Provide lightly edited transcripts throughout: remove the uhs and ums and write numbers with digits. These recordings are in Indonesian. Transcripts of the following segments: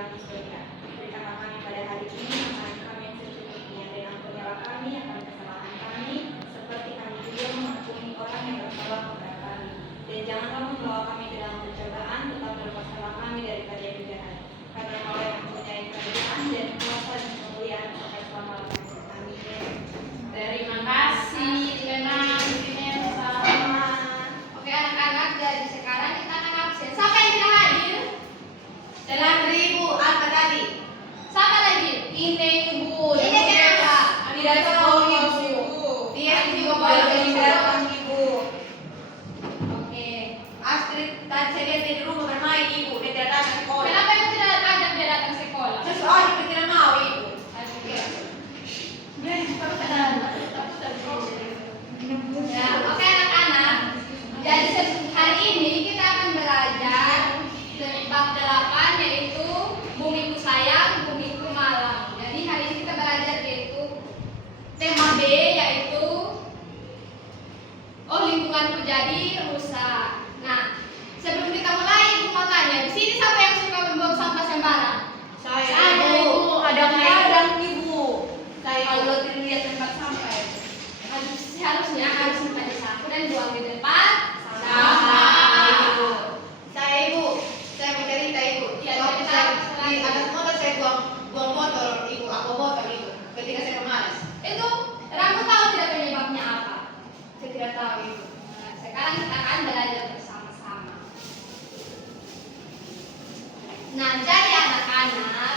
dalam surga. Berikanlah kami pada hari ini makanan kami yang secukupnya, dan ampunilah kami akan kesalahan kami, seperti kami juga mengampuni orang yang bersalah kepada kami. Dan janganlah membawa kami ke dalam pencobaan, tetapi lepaskanlah kami daripada yang jahat. Karena Engkau yang mempunyai kerajaan dan kuasa dan kemuliaan sampai selama-lamanya. Amin. Terima kasih sama. Oke anak-anak, dari sekarang kita akan absen. Siapa yang tidak hadir? Selandri Ibu, apa tadi? Siapa lagi? Ini Ibu. Ini kenapa? Tidak tahu Ibu. Dia juga boleh Ibu. Oke. Astrid tadi saya lihat di rumah bermain Ibu. Dia tidak datang sekolah. Kenapa Ibu tidak ajak dia datang sekolah? Sesuatu dia tidak mau Ibu. Ya, oke anak-anak. Jadi hari ini kita akan belajar bab 8 yaitu Bumiku Sayang, Bumiku Malang. Jadi hari ini kita belajar yaitu tema B yaitu lingkunganku jadi rusak. Nah, sebelum kita mulai Ibu mau tanya, di sini siapa yang suka membuang sampah sembarang? Saya Ibu. Kadang-kadang Ibu. Kalau dilihat tempat sampah harusnya harus simpan di saku dan buang di tempat sampah. Ibu. Saya mau cerita Ibu. Ya, waktu saya di atas motor saya buang motor Ibu, aku botol Ibu. Ketika saya pemalas. Itu kamu tahu tidak penyebabnya apa? Saya tidak tahu Ibu. Nah, sekarang kita akan belajar bersama-sama. Nah, jadi anak-anak,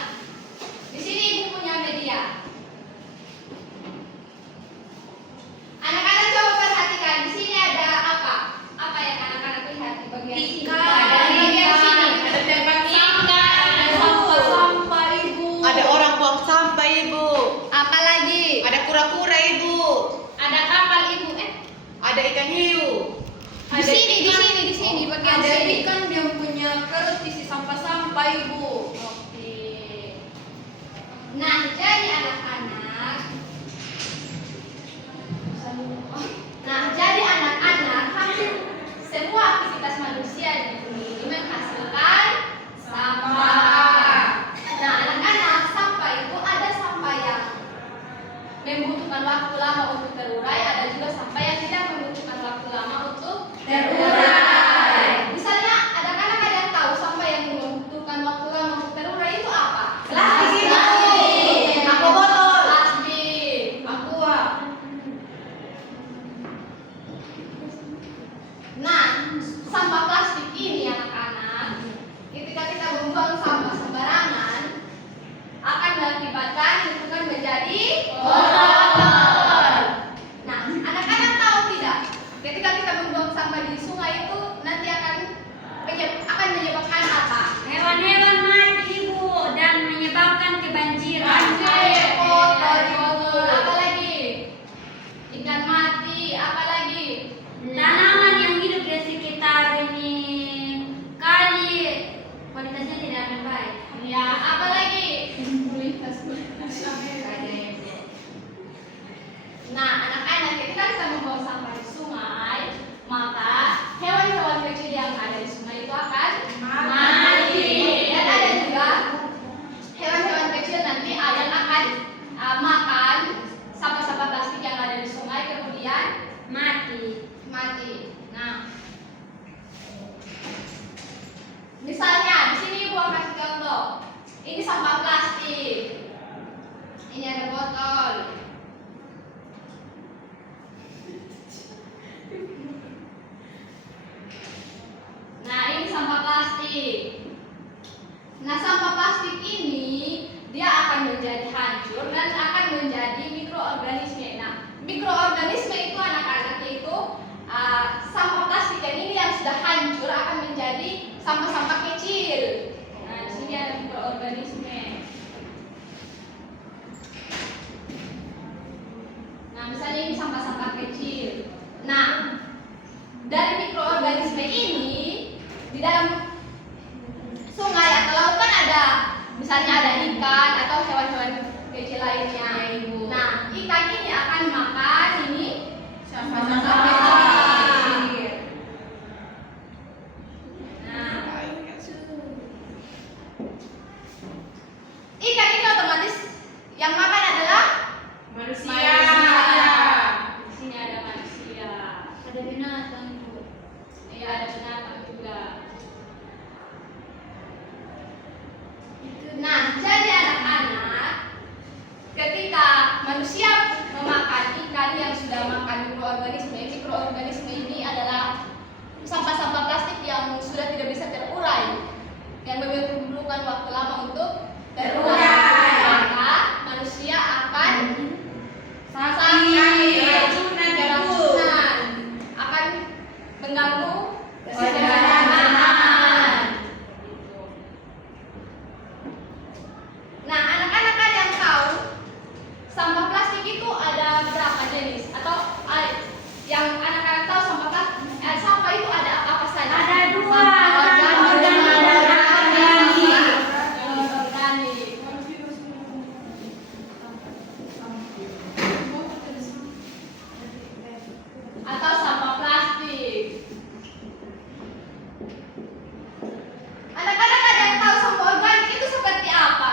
di sini Ibu punya media. Anak-anak coba perhatikan, di sini ada apa? Apa yang anak-anak lihat di bagian sini? Ada di bagian sini. Ada tempat sampah, ada sampah Ibu. Ada orang buang sampah Ibu. Apa lagi? Ada kura-kura Ibu. Ada kapal Ibu. Ada ikan hiu. Di sini bagian Ada sini. ikan yang punya perut isi sampah-sampah Ibu. Oke. Nah, jadi anak-anak. Hampir semua aktivitas manusia di bumi ini menghasilkan sampah. Nah, anak-anak, sampah itu ada sampah yang membutuhkan waktu lama untuk terurai, ada juga sampah yang tidak membutuhkan waktu lama untuk terurai. Misalnya, anak-anak ada yang tahu sampah yang membutuhkan waktu lama untuk terurai itu apa? Plastik. Aku botol. Plastik. Aqua. Nah, sampah plastik ini anak-anak, ketika kita membuang sampah sembarangan, akan mengakibatkan lingkungan menjadi kotor. Nah, anak-anak tahu tidak? Ketika kita membuang sampah di sungai itu nanti akan menyebabkan apa? Hewan-hewan mati Ibu dan menyebabkan kebanjiran. Kotor. Apa lagi? Ikan mati. Apa lagi? Tanaman yang hidup di sekitar ini kali kualitasnya tidak akan baik. Ya, apa lagi? Nah, anak-anak, ketika kita membuang sampah di sungai, maka hewan-hewan kecil yang ada di sungai itu akan mati. Dan ada juga hewan-hewan kecil nanti yang akan makan sampah-sampah plastik yang ada di sungai, kemudian Mati. Nah, misalnya di sini Ibu akan kasih contoh. Ini sampah plastik. Ini ada botol. Nah, ini sampah plastik. Nah, sampah plastik ini dia akan menjadi hancur dan akan menjadi mikroorganisme. Nah, mikroorganisme itu anak-anak itu sampah plastik yang ini yang sudah hancur akan menjadi sampah-sampah kecil. Nah, di sini ada mikroorganisme. Nah, misalnya ini sampah-sampah kecil. Nah, dari mikroorganisme ini di dalam sungai atau laut kan ada, misalnya ada ikan atau hewan-hewan kecil lainnya. Nah, ikan ini akan makan ini sampah-sampah kecil. Nah, Ada binatang Bu. Iya, ada binatang juga. Nah, jadi anak-anak, ketika manusia memakan ikan yang sudah makan mikroorganisme ini adalah sampah-sampah plastik yang sudah tidak bisa terurai, yang memerlukan waktu lama untuk terurai. Maka manusia akan keracunan, akan mengganggu kesehatan. Nah, anak-anak kalian tahu sampah plastik itu ada berapa jenis? Atau yang anak-anak tahu sampah itu ada apa saja? Ada dua. Atau sampah plastik. Anak-anak ada yang tahu sampah organik itu seperti apa?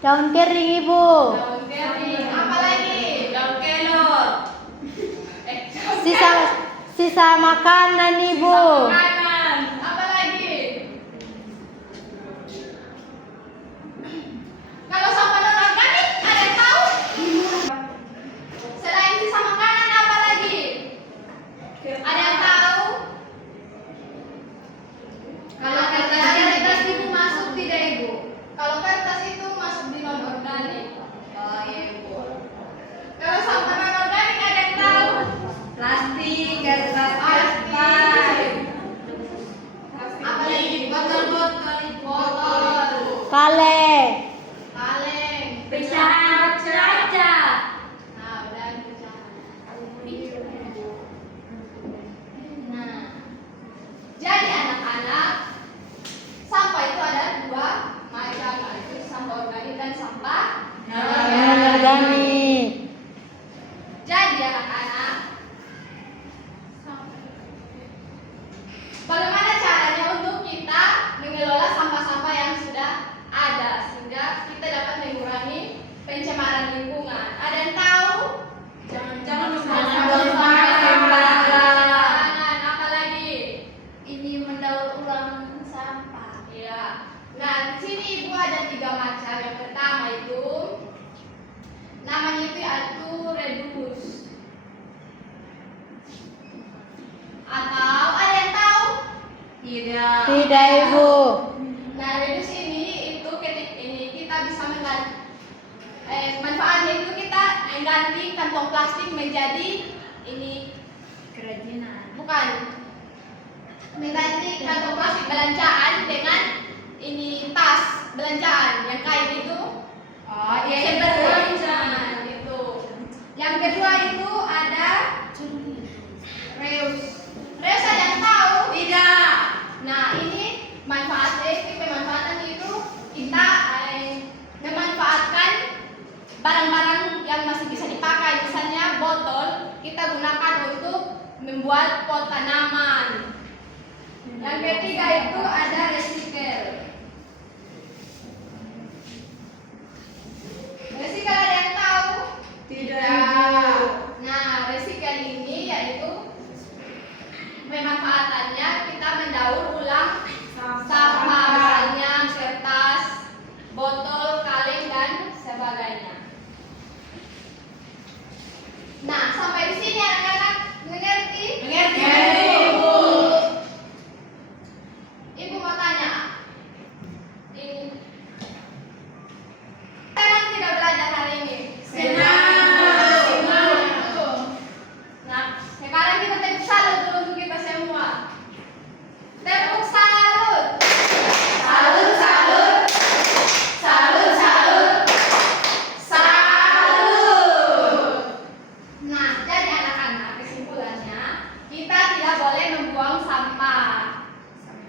Daun kering Ibu. Daun kering, apa lagi? Daun kelor. Sisa makanan Ibu. Makanan, apa lagi? Kalau sampah non organik ada yang tahu? Selain sisa makanan apa lagi? Ada yang tahu? Kalau kertas itu masuk tidak Ibu? Kalau kertas itu masuk di non organik. Oh iya Ibu. Kalau sampah non organik ada yang tahu? Plastik, kertas, Apa lagi? Botol. Kaleng. Kaleng. Pecahan kaca. Nah, udah pecahan. Nah, jadi anak-anak, sampah itu ada dua macam, yaitu sampah organik dan sampah Organik. Jadi anak-anak, bagaimana caranya untuk kita mengelola sampah-sampah yang sudah ada sehingga kita dapat mengurangi pencemaran lingkungan? Ada yang tahu? Jangan Buang sampah sembarangan. Apa lagi? Ini mendaur ulang sampah. Iya. Nah, di sini Ibu ada 3 macam. Yang pertama itu namanya itu yaitu reduce. Atau ada yang tahu? Tidak. Tidak Ibu. Nah, reduce ini itu kita bisa mengganti manfaatnya itu kita mengganti kantong plastik menjadi ini Kerajinan. bukan mengganti kantong plastik belanjaan dengan ini tas belanjaan yang kain itu. Oh iya Yang Ibu. kedua itu. Yang kedua itu ada reuse. Reuse ada yang tahu? Tidak. Nah, ini manfaatnya, pemanfaatan itu kita memanfaatkan barang-barang yang masih bisa dipakai. Misalnya botol kita gunakan untuk membuat pot tanaman. Yang ketiga itu ada recycle. Recycle ada yang tahu? Tidak. Nah, recycle ini yaitu pemanfaatannya kita mendaur ulang sampah, misalnya kertas, botol, kaleng dan sebagainya. Nah, sampai di sini anak-anak mengerti? Mengerti, Ibu. Ibu mau tanya. Ini. Kalian tidak belajar hari ini? Senang. Nah, sekarang kita tepuk salut dulu untuk kita semua. Tepuk salut. Salut, salut. Salut, salut. Salut. Nah, jadi anak-anak, kesimpulannya kita tidak boleh membuang sampah.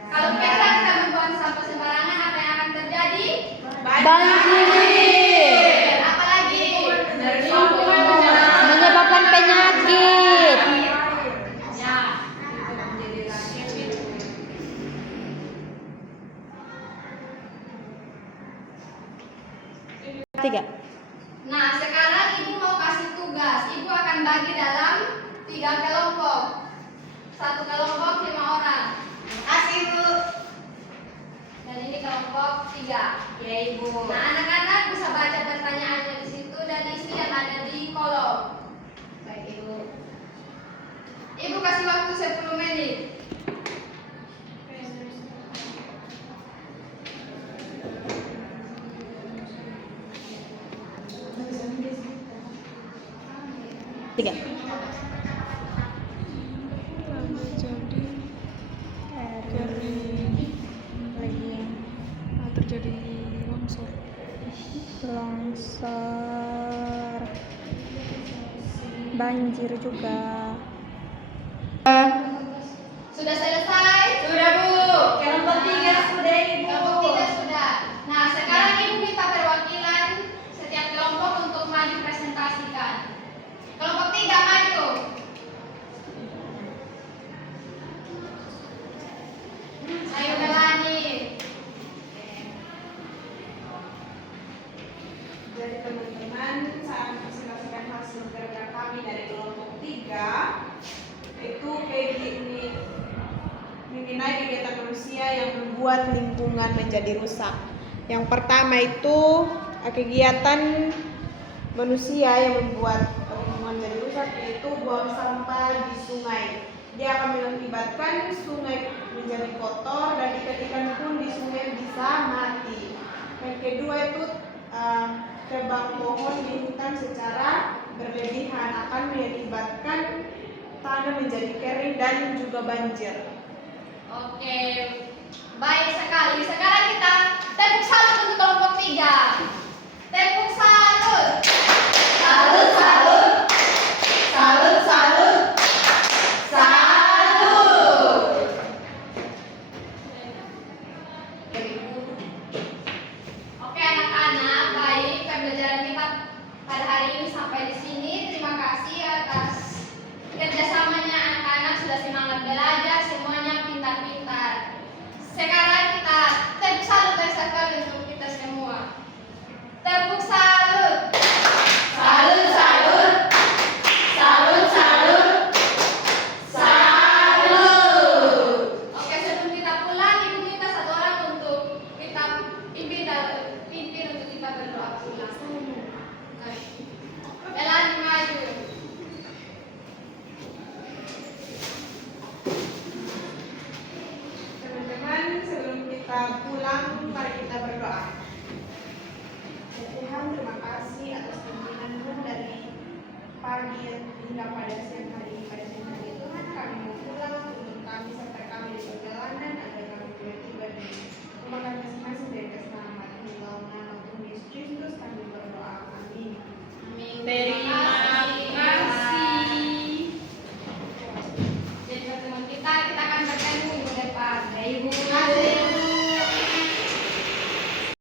Kalau kita membuang sampah sembarangan, apa yang akan terjadi? Banjir. Apalagi? Menyebabkan penyakit. Ya. Tiga. Nah, sekarang Ibu mau kasih tugas. Ibu akan bagi dalam 3 kelompok. 3. Terjadi Longsor. Banjir juga. Sudah selesai? Sudah, Bu. Kelompok 3 sudah Ibu. Kelompok 3 sudah. Nah, sekarang Ibu minta perwakilan setiap kelompok untuk maju presentasikan. Kelompok 3 maju. Ayo Melani. Jadi teman-teman, saya mempresentasikan hasil kerja kami dari kelompok 3, yaitu mengenai kegiatan manusia yang membuat lingkungan menjadi rusak. Yang pertama itu kegiatan manusia yang membuat lingkungan menjadi rusak, yaitu buang sampah di sungai. Dia akan mengakibatkan sungai menjadi kotor dan ikan-ikan pun di sungai bisa mati. Yang kedua itu tebang pohon di hutan secara berlebihan akan mengakibatkan tanah menjadi kering dan juga banjir. Oke, baik sekali. Sekarang kita tepuk salut untuk kelompok 3.